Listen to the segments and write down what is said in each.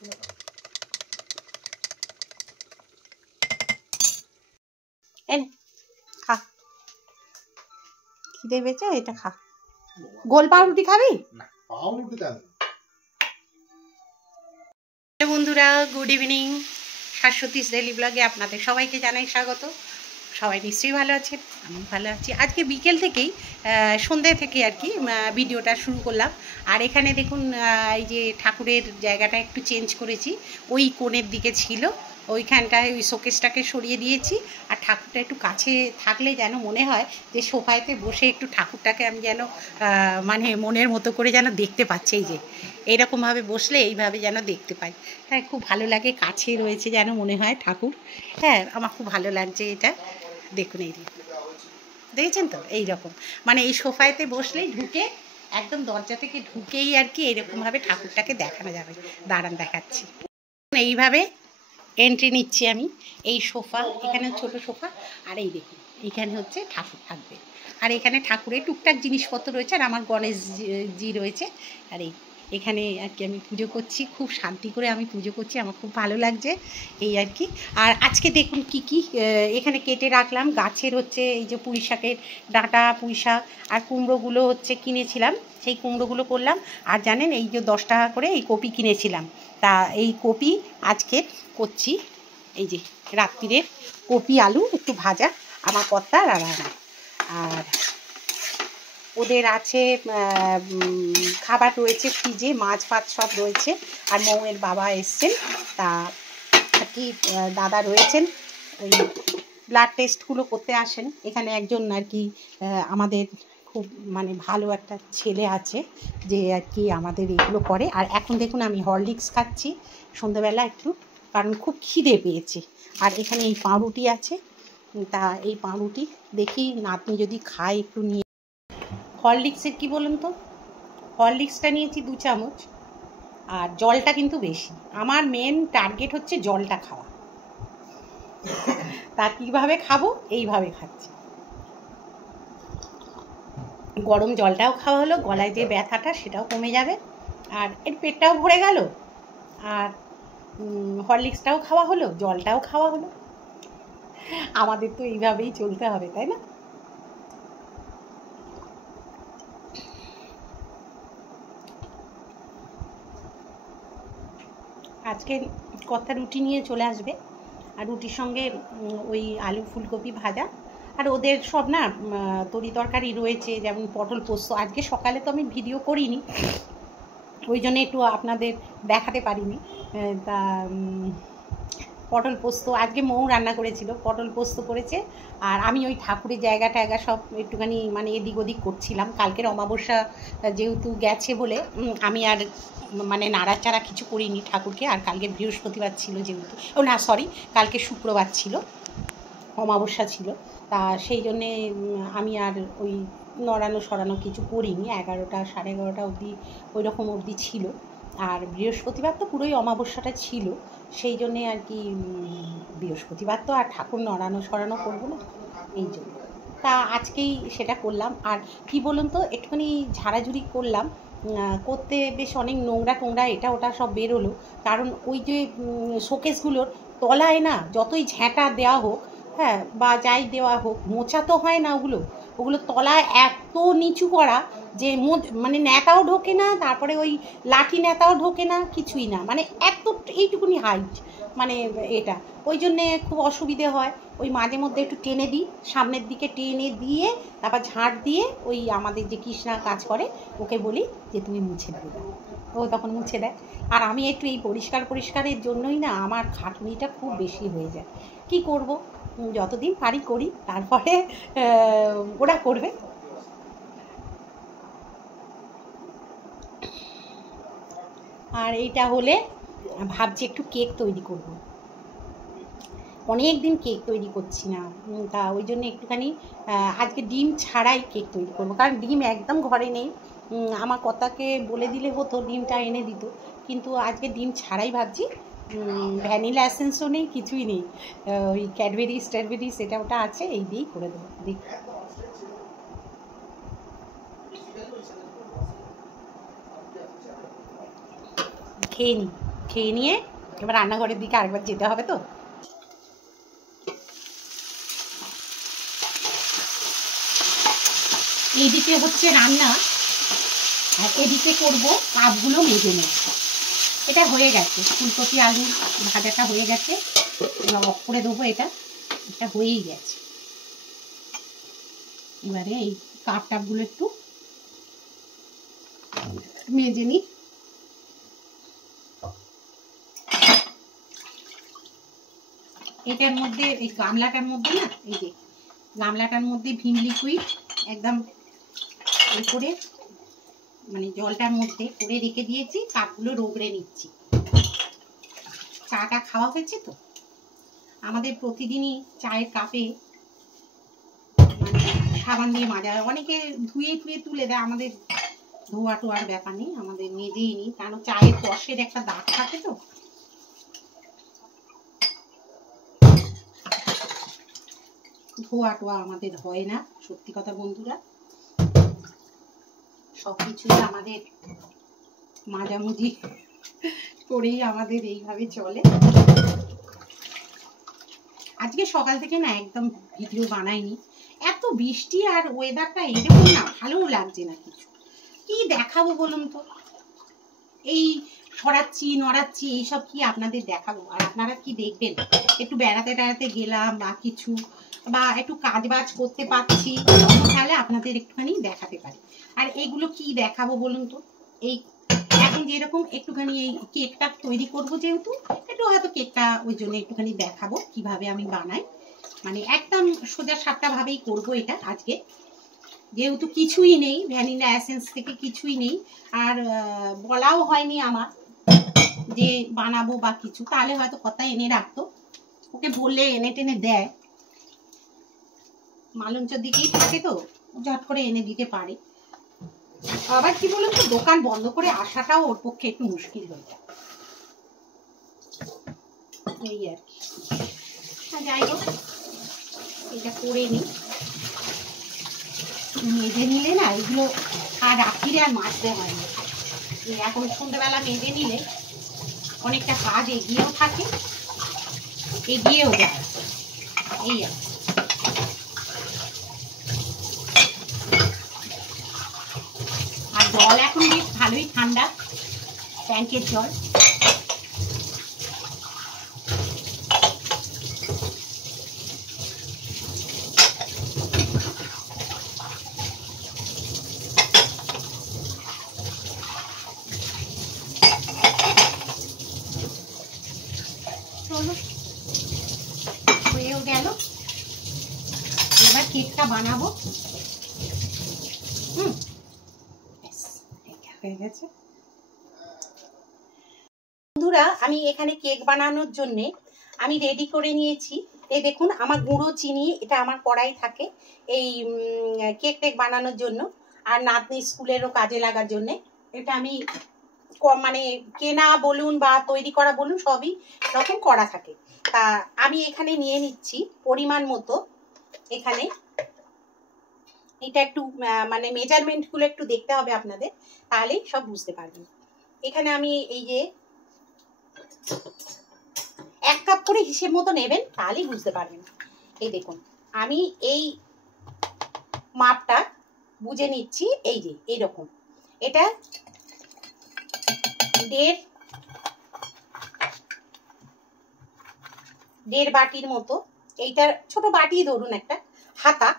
খা, খিদে পেয়েছে, এটা খা। গোল পাউরুটি খাবি? বন্ধুরা, গুড ইভিনিং। শাশ্বতীস ডেইলি ব্লগে আপনাদের সবাইকে জানাই স্বাগত। সবাই নিশ্চয়ই ভালো আছেন, আমি ভালো আছি। আজকে বিকেল থেকেই সন্ধ্যে থেকে আর কি ভিডিওটা শুরু করলাম। আর এখানে দেখুন এই যে ঠাকুরের জায়গাটা একটু চেঞ্জ করেছি। ওই কোণের দিকে ছিল, ওইখানটায় ওই শোকেসটাকে সরিয়ে দিয়েছি। আর ঠাকুরটা একটু কাছে থাকলে যেন মনে হয় যে সোফাতে বসে একটু ঠাকুরটাকে আমি যেন মানে মনের মতো করে যেন দেখতে পাচ্ছি। এই যে এইরকমভাবে বসলে এইভাবে যেন দেখতে পাই। হ্যাঁ, খুব ভালো লাগে, কাছে রয়েছে যেন মনে হয় ঠাকুর। হ্যাঁ, আমার খুব ভালো লাগছে এটা। দেখুন এই দেখেছেন তো, এইরকম মানে এই সোফাতে বসলেই ঢুকে একদম দরজা থেকে ঢুকেই আর কি এরকমভাবে ঠাকুরটাকে দেখানো যাবে। দাঁড়ান দেখাচ্ছি। এইভাবে এন্ট্রি নিচ্ছি আমি। এই সোফা, এখানে ছোট সোফা, আর এই দেখুন এইখানে হচ্ছে ঠাকুর থাকবে। আর এখানে ঠাকুরের টুকটাক জিনিসপত্র রয়েছে, আর আমার গণেশজি রয়েছে। আর এখানে আর কি আমি পুজো করছি, খুব শান্তি করে আমি পুজো করছি, আমার খুব ভালো লাগছে এই আর কি। আর আজকে দেখুন কি কি এখানে কেটে রাখলাম। গাছের হচ্ছে এই যে পুঁই শাকের ডাঁটা, পুঁই শাক, আর কুমড়োগুলো হচ্ছে কিনেছিলাম, সেই কুমড়োগুলো করলাম। আর জানেন এই যে 10 টাকা করে এই কপি কিনেছিলাম, তা এই কপি আজকে করছি। এই যে রাত্রিরে কপি আলু একটু ভাজা আমার কর্তা আর আমার। আর ওদের আছে খাবার রয়েছে ফ্রিজে, মাছ ফাছ সব রয়েছে। আর মৌয়ের বাবা এসছেন, তা আর কি দাদা রয়েছেন, ওই ব্লাড টেস্টগুলো করতে আসেন। এখানে একজন আর কি আমাদের খুব মানে ভালো একটা ছেলে আছে যে আর কি আমাদের এগুলো করে। আর এখন দেখুন আমি হরলিক্স খাচ্ছি সন্ধ্যাবেলা একটু, কারণ খুব খিদে পেয়েছে। আর এখানে এই পাউরুটি আছে, তা এই পাউরুটি দেখি নাতনি যদি খায় একটু নিয়ে। হরলিক্সের কি বলুন তো, হরলিক্সটা নিয়েছি 2 চামচ, আর জলটা কিন্তু বেশি। আমার মেন টার্গেট হচ্ছে জলটা খাওয়া। তা কীভাবে খাবো, এইভাবে খাচ্ছি। গরম জলটাও খাওয়া হলো, গলায় যে ব্যথাটা সেটাও কমে যাবে, আর এর পেটটাও ভরে গেল, আর হরলিক্সটাও খাওয়া হলো, জলটাও খাওয়া হলো। আমাদের তো এইভাবেই চলতে হবে, তাই না? আজকে কর্তা রুটি নিয়ে চলে আসবে, আর রুটির সঙ্গে ওই আলু ফুলকপি ভাজা। আর ওদের সব না তরি তরকারি রয়েছে, যেমন পটল পোস্ত। আজকে সকালে তো আমি ভিডিও করিনি, ওই জন্য একটু আপনাদের দেখাতে পারিনি। তা পটল পোস্ত আজকে মৌ রান্না করেছিল, পটল পোস্ত করেছে। আর আমি ওই ঠাকুরের জায়গা সব একটুখানি মানে এদিক ওদিক করছিলাম। কালকের অমাবস্যা যেহেতু গেছে বলে আমি আর মানে নাড়াচাড়া কিছু করিনি ঠাকুরকে। আর কালকে বৃহস্পতিবার ছিল যেহেতু, ও না সরি, কালকে শুক্রবার ছিল, অমাবস্যা ছিল। তা সেই জন্যে আমি আর ওই নড়ানো সরানো কিছু করিনি। 11টা 11:30 অবধি ওই রকম অবধি ছিল। আর বৃহস্পতিবার তো পুরোই অমাবস্যাটা ছিল, সেই জন্যে আর কি বৃহস্পতিবার তো আর ঠাকুর নড়ানো সরানো করবো না, এই জন্য। তা আজকেই সেটা করলাম। আর কি বলুন তো, একটুখানি ঝাড়াঝুড়ি করলাম, করতে বেশ অনেক নোংরা টোংরা এটা ওটা সব বেরোলো। কারণ ওই যে শোকেসগুলোর তলায় না যতই ঝ্যাঁটা দেওয়া হোক, হ্যাঁ, বা যাই দেওয়া হোক, মোচা তো হয় না ওগুলো তলায় এত নিচু করা যে মানে ন্যাতাও ঢোকে না, তারপরে ওই লাঠি ন্যাতাও ঢোকে না, কিছুই না, মানে এত এইটুকুনি হাইট মানে এটা। ওই জন্যে খুব অসুবিধে হয়। ওই মাঝে মধ্যে একটু টেনে দিই, সামনের দিকে টেনে দিয়ে তারপর ঝাঁট দিয়ে ওই আমাদের যে কৃষ্ণা কাজ করে ওকে বলি যে তুমি মুছে দিয়ে দাও, ও তখন মুছে দেয়। আর আমি একটু এই পরিষ্কারের জন্যই না আমার খাটুনিটা খুব বেশি হয়ে যায়। কি করব, যতদিন পারি করি, তারপরে ওরা করবে। আর এইটা হলে ভাবছি একটু কেক তৈরি করব। অনেক দিন কেক তৈরি করছি না, তা ওই জন্য একটুখানি আজকে ডিম ছাড়াই কেক তৈরি করবো। কারণ ডিম একদম ঘরে নেই, আমার কর্তাকে বলে দিলে হতো ডিমটা এনে দিত, কিন্তু আজকে ডিম ছাড়াই ভাবছি। ভ্যানিলা এসেন্সও নেই, কিছুই নেই, ওই ক্যাডবেরি স্ট্রবেরি সেটা ওটা আছে, এই দিয়েই করে দেবো। দেখি খেয়ে নিই। খেয়ে নিয়ে এবার রান্নাঘরের দিকে আরেকবার যেতে হবে তো। এইদিকে হচ্ছে রান্না আর এদিকে করব কাপগুলো মেজে নেব। এটা হয়ে গেছে, ফুলকপি আলু ভাজাটা হয়ে গেছে, অফ করে দেবো। এটা হয়েই গেছে। এবারে এই কাপ টাপগুলো একটু মেজে নিই। এটার মধ্যে এই গামলাটার মধ্যে না, এই যে গামলাটার মধ্যে ভিম লিকুইড একদম এই করে মানে জলটার মধ্যে করে রেখে দিয়েছি, কাপগুলো রগড়ে নিচ্ছি। চাটা খাওয়া হয়েছে তো, আমাদের প্রতিদিনই চায়ের কাপে মানে সাবান দিয়ে মাজা হয়। অনেকে ধুয়ে ধুয়ে তুলে দেয়, আমাদের ধোয়া টোয়ার ব্যাপার নেই, আমাদের মেজেই নিই, কারণ চায়ের কষের একটা দাগ থাকে তো। ধোয়া টোয়া আমাদের হয় না, সত্যি কথা বন্ধুরা। সবকিছুই আমাদের মাঝামুঝি করেই আমাদের এইভাবে চলে। আজকে সকাল থেকে না একদম ভিডিও বানাইনি, এত বৃষ্টি আর ওয়েদারটা এরকম না, ভালোও লাগছে না কিছু। কি দেখাবো বলুন তো, এই সরাচ্ছি নড়াচ্ছি এইসব কি আপনাদের দেখাবো? আর আপনারা কি দেখবেন? একটু বেড়াতে টেড়াতে গেলাম বা কিছু, বা একটু কাজ বাজ করতে পারছি, তাহলে আপনাদের একটুখানি দেখাতে পারি। আর এগুলো কি দেখাবো বলুন তো? এই এখন যেরকম একটুখানি এই কেকটা তৈরি করবো, যেহেতু একটু হয়তো কেকটা ওই জন্য একটুখানি দেখাবো কিভাবে আমি বানাই। মানে একদম সোজা সাপটা ভাবেই করবো এটা আজকে, যেহেতু কিছুই নেই, ভ্যানিলা এসেন্স থেকে কিছুই নেই। আর বলাও হয়নি আমার যে বানাবো বা কিছু, তাহলে হয়তো কথা এনে রাখতো। ওকে বললে এনে টেনে দেয়, মালঞ্চর দিকেই থাকে তো, ঝট করে এনে দিতে পারে। আবার কি বলুন তো, দোকান বন্ধ করে আসাটাও ওর পক্ষে একটু মুশকিল হয়ে যায়, এই আর কি। যাই হোক, এটা করে নিই। মেজে নিলে না এগুলো আর রাত্রিরে আর মাজতে হয় না, এখন সন্ধ্যাবেলা মেজে নিলে অনেকটা কাজ এগিয়েও থাকে, এগিয়েও যায়, এই আর কি। আর জল এখন বেশ ভালোই ঠান্ডা, ট্যাঙ্কের জল। চলো, হয়েও গেল, এবার কেকটা বানাবো। হয়ে গেছে বন্ধুরা। আমি এখানে কেক বানানোর জন্যে আমি রেডি করে নিয়েছি। এই দেখুন, আমার গুঁড়ো চিনি, এটা আমার কড়াই থাকে এই কেক টেক বানানোর জন্য, আর নাতনি স্কুলেরও কাজে লাগার জন্যে। এটা আমি মানে কেনা বলুন বা তৈরি করা বলুন, সবই রকম করা থাকে। তা আমি এখানে নিয়ে নিচ্ছি পরিমাণ মতো। এখানে এটা একটু মানে মেজারমেন্টগুলো একটু দেখতে হবে আপনাদের, তাহলেই সব বুঝতে পারবেন। এখানে আমি এই যে 1 কাপ করে হিসেব মতো নেবেন, তাহলেই বুঝতে পারবেন। এই দেখুন, আমি এই মাপটা বুঝে নিচ্ছি। এই যে এইরকম, এটা 1.5 বাটির মতো, এইটার ছোট বাটি ধরুন, একটা হাতা,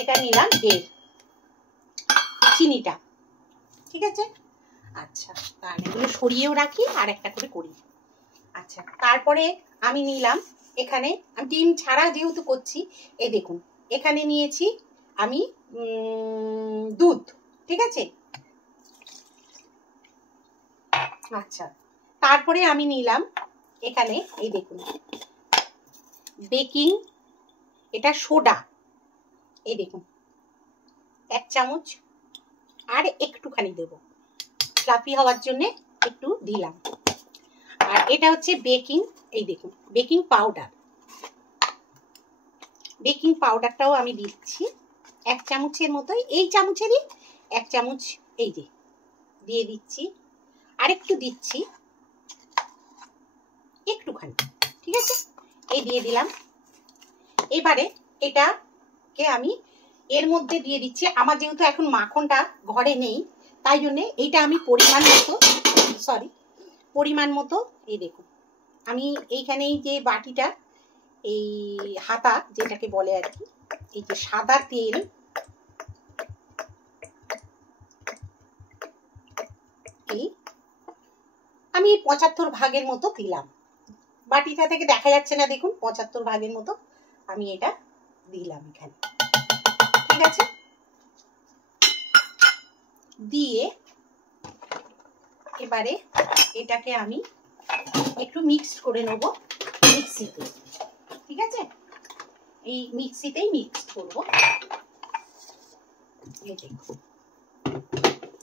এটা নিলাম 1.5 চিনিটা, ঠিক আছে। আচ্ছা, তাহলে এগুলো সরিয়েও রাখি, আর একটা করে করি। আচ্ছা, তারপরে আমি নিলাম এখানে, আমি ডিম ছাড়া যেহেতু করছি, এই দেখুন এখানে নিয়েছি আমি দুধ, ঠিক আছে। আচ্ছা, তারপরে আমি নিলাম এখানে, এই দেখুন বেকিং, এটা সোডা, এই দেখুন 1 চামচ, আর একটুখানি দেবো ফ্লাফি হওয়ার জন্য, একটু দিলাম। আর এটা হচ্ছে বেকিং, এই দেখুন বেকিং পাউডার, বেকিং পাউডারটাও আমি দিচ্ছি 1 চামচের মতোই, এই চামচেরই 1 চামচ এই যে দিয়ে দিচ্ছি। আর একটু দিচ্ছি একটুখানি, ঠিক আছে? এই দিয়ে দিলাম। এবারে এটাকে আমি এর মধ্যে দিয়ে দিচ্ছি। আমার যেহেতু এখন মাখনটা ঘরে নেই, তাই জন্যে এইটা আমি পরিমাণ মতো এই দেখুন, আমি এইখানেই যে বাটিটা, এই হাতা যেটাকে বলে আর কি, এই যে সাদা তেল এই আমি 75 ভাগের মতো দিলাম। বাটিটা থেকে দেখা যাচ্ছে না, দেখুন 75 ভাগের মতো আমি এটা দিলাম এখানে, ঠিক আছে? দিয়ে এবারে এটাকে আমি একটু মিক্স করে নেব মিক্সিতে, ঠিক আছে? এই মিক্সিতেই মিক্স করব,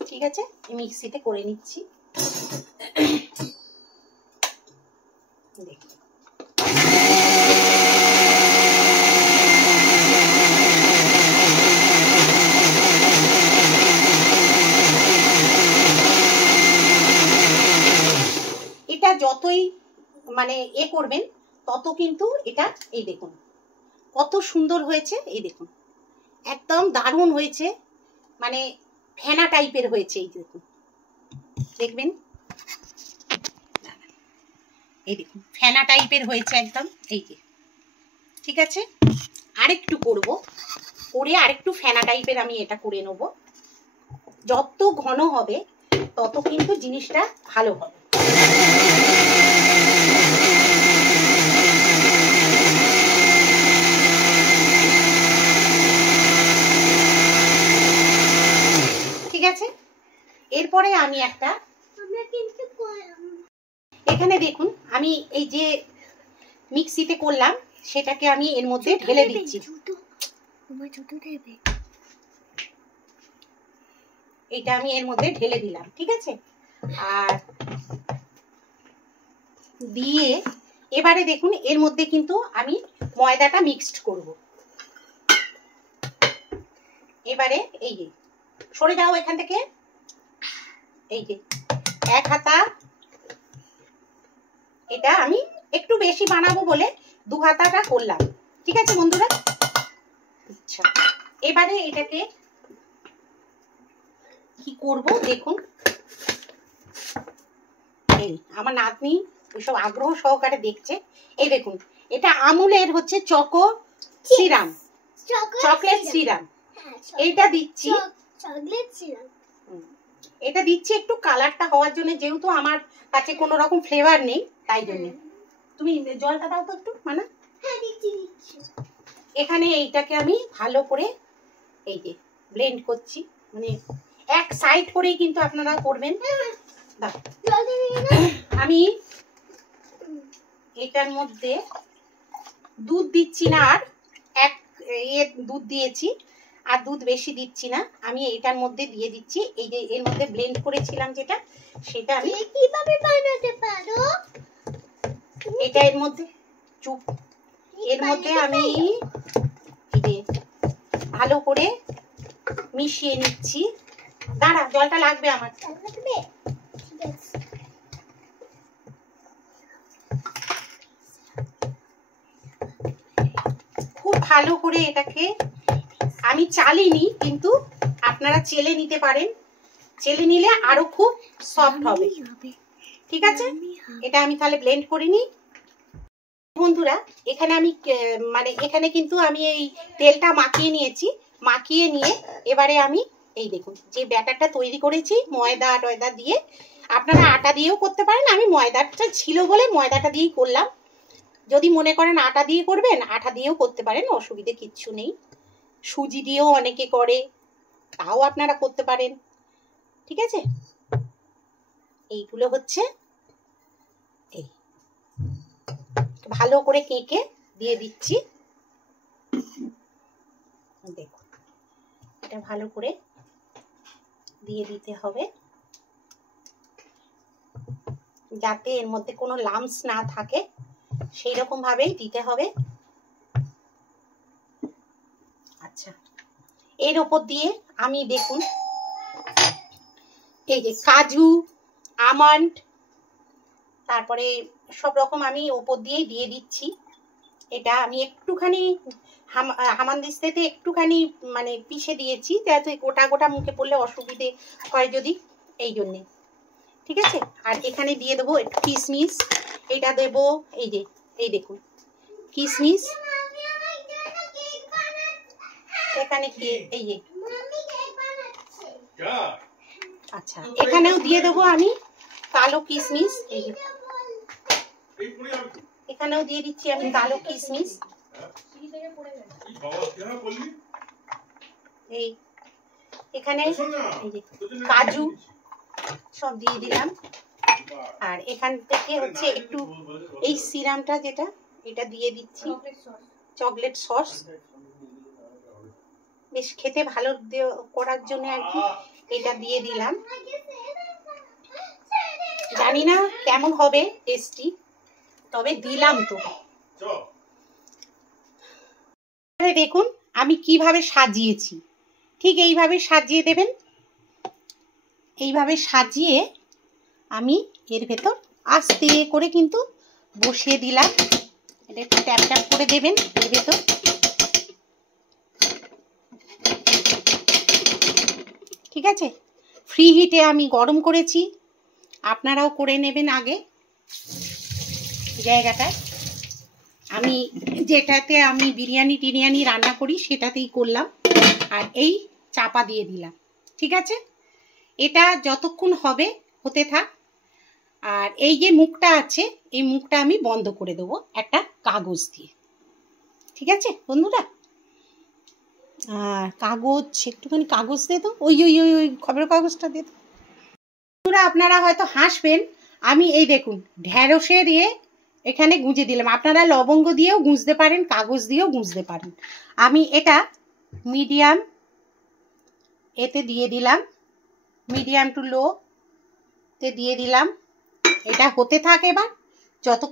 ঠিক আছে? মিক্সিতে করে নিচ্ছি। দেখুন এটা যতই মানে করবেন তত কিন্তু এটা, এই দেখুন কত সুন্দর হয়েছে, এই দেখুন একদম দারুণ হয়েছে, মানে ফেনা টাইপের হয়েছে, এই দেখুন, দেখবেন এই দেখুন ফেনা টাইপের হয়েছে একদম, এই যে, ঠিক আছে? আরেকটু করব, করে আরেকটু ফেনা টাইপের আমি এটা করে নেব। যত ঘন হবে তত কিন্তু জিনিসটা ভালো হবে। ঠিক আছে? এরপরে আমি একটা, এখানে দেখুন আমি এই যে মিক্সিতে করলাম সেটাকে আমি এর মধ্যে ঢেলে দিচ্ছি। এটা আমি এর মধ্যে ঢেলে দিলাম, ঠিক আছে? আর দিয়ে এবারে দেখুন এর মধ্যে কিন্তু আমি ময়দাটা মিক্সড করব। এবারে এই যে, সরে যাও এখান থেকে, এই যে এক হাতা, এটা আমি একটু বেশি বানাবো বলে 2 হাতাটা করলাম, ঠিক আছে বন্ধুরা? আচ্ছা, এবারে এটাকে কি করব দেখুন, এই আমার নাতনি ওইসব আগ্রহ সহকারে দেখছে। এই দেখুন এটা আমুলের হচ্ছে চকলেট সিরাম, এইটা দিচ্ছি, এটা দিচ্ছি একটু কালারটা হওয়ার জন্য, যেহেতু আমার কাছে কোনো রকম ফ্লেভার নেই তাই জন্য। তুমি জলটা দাও তো একটু, মানে এখানে এইটাকে আমি ভালো করে এই যে ব্লেন্ড করছি, মানে এক সাইড করেই কিন্তু আপনারা করবেন। আমি এটার মধ্যে দুধ দিচ্ছি না, আর দুধ দিয়েছি, আর দুধ বেশি দিচ্ছি না, আমি এটার মধ্যে দিয়ে দিচ্ছি এই যে এর মধ্যে ব্লেন্ড করেছিলাম যেটা, সেটা আমি কিভাবে বানাতে পারো, এটা এর মধ্যে এর মধ্যে আমি এই যে ভালো করে মিশিয়ে নিচ্ছি। দাঁড়া, জলটা লাগবে আমার। খুব ভালো করে এটাকে আমি চালিনি, কিন্তু আপনারা চেলে নিতে পারেন, চেলে নিলে আরো খুব সফট হবে, ঠিক আছে? এটা আমি তাহলে ব্লেন্ড করে নিই। বন্ধুরা এখানে আমি মানে এখানে কিন্তু আমি এই তেলটা মাখিয়ে নিয়েছি, মাখিয়ে নিয়ে এবারে আমি এই দেখুন যে ব্যাটারটা তৈরি করেছি ময়দা দিয়ে, আপনারা আটা দিয়েও করতে পারেন, আমি ময়দাটা ছিল বলে ময়দাটা দিয়েই করলাম। যদি মনে করেন আটা দিয়ে করবেন, আটা দিয়েও করতে পারেন, অসুবিধে কিচ্ছু নেই। সুজি দিয়েও অনেকে করে, তাও আপনারা করতে পারেন, ঠিক আছে? এইগুলো হচ্ছে এই ভালো করে কেকে দিয়ে দিচ্ছি, দেখুন এটা ভালো করে দিয়ে দিতে হবে যাতে এর মধ্যে কোনো লাম্পস না থাকে, সেই রকম ভাবেই দিতে হবে। আচ্ছা, এর উপর দিয়ে আমি দেখুন এই যে কাজু, আমন্ড, তারপরে সব রকম আমি ওপর দিয়েই দিয়ে দিচ্ছি। এটা আমি একটুখানি হামানদিস্তাতে একটুখানি মানে পিষে দিয়েছি, যাতে গোটা গোটা মুখে পড়লে অসুবিধে হয় যদি, এই জন্যে। ঠিক আছে, আর এখানে দিয়ে দেবো একটু কিশমিশ। এটা দেবো, এই যে এই দেখুন কিশমিশ। এখানে এই যে, আচ্ছা এখানেও দিয়ে দেবো আমি কালো কিশমিশ। এই যে এখানেও দিয়ে দিচ্ছি আমি কালো কিশমিশ। এই এখানে এই যে কাজু সব দিয়ে দিলাম। আর এখান থেকে হচ্ছে একটু এই সিরামটা যেটা, এটা দিয়ে দিচ্ছি, চকলেট সস, বেশ খেতে ভালো করার জন্য আর কি এটা দিয়ে দিলাম। জানি না কেমন হবে টেস্টি, তবে দিলাম তো। দেখুন আমি কিভাবে সাজিয়েছি, ঠিক এইভাবে সাজিয়ে দেবেন। এইভাবে সাজিয়ে আমি এর ভেতর আস্তে করে কিন্তু বসিয়ে দিলাম। এটা একটু ট্যাপ ট্যাপ করে দেবেন এর ভেতর। ঠিক আছে, ফ্রি হিটে আমি গরম করেছি, আপনারাও করে নেবেন আগে জায়গাটায়। আমি যেটাতে আমি বিরিয়ানি টিরিয়ানি রান্না করি সেটাতেই করলাম, আর এই চাপা দিয়ে দিলাম। ঠিক আছে, এটা যতক্ষণ হবে হতে থাক। আর এই যে মুখটা আছে, এই মুখটা আমি বন্ধ করে দেবো একটা কাগজ দিয়ে। ঠিক আছে বন্ধুরা, আর কাগজ, একটুখানি কাগজ দিয়ে দাও, ওই ওই ওই ওই খবরের কাগজটা দিয়ে দাও। বন্ধুরা আপনারা হয়তো হাসবেন, আমি এই দেখুন ঢ্যাঁড়সের এখানে গুঁজে দিলাম। আপনারা লবঙ্গ দিয়েও গুঁজতে পারেন, কাগজ দিয়েও গুঁজতে পারেন। আমি এটা মিডিয়াম এতে দিয়ে দিলাম, মিডিয়াম টু লো তে দিয়ে দিলাম। এটা হতে থাকে এবার যত